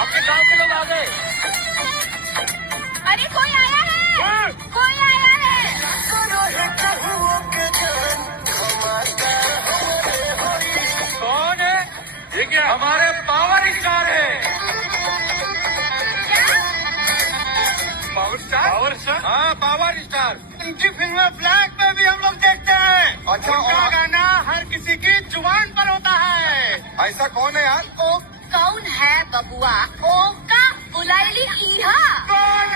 अपने गांव के लोग आ गए। अरे कोई आया है, कोई आया है। कौन है? ये क्या हमारे पावर स्टार है। Power star? Power star? हाँ, पावर स्टार। उनकी फिल्में ब्लैक में भी हम लोग देखते हैं। अच्छा, उनका गाना हर किसी की जुबान पर होता है। ऐसा कौन है यार? ओ कौन है बबुआ? ओ का बुलाली इहा। कौन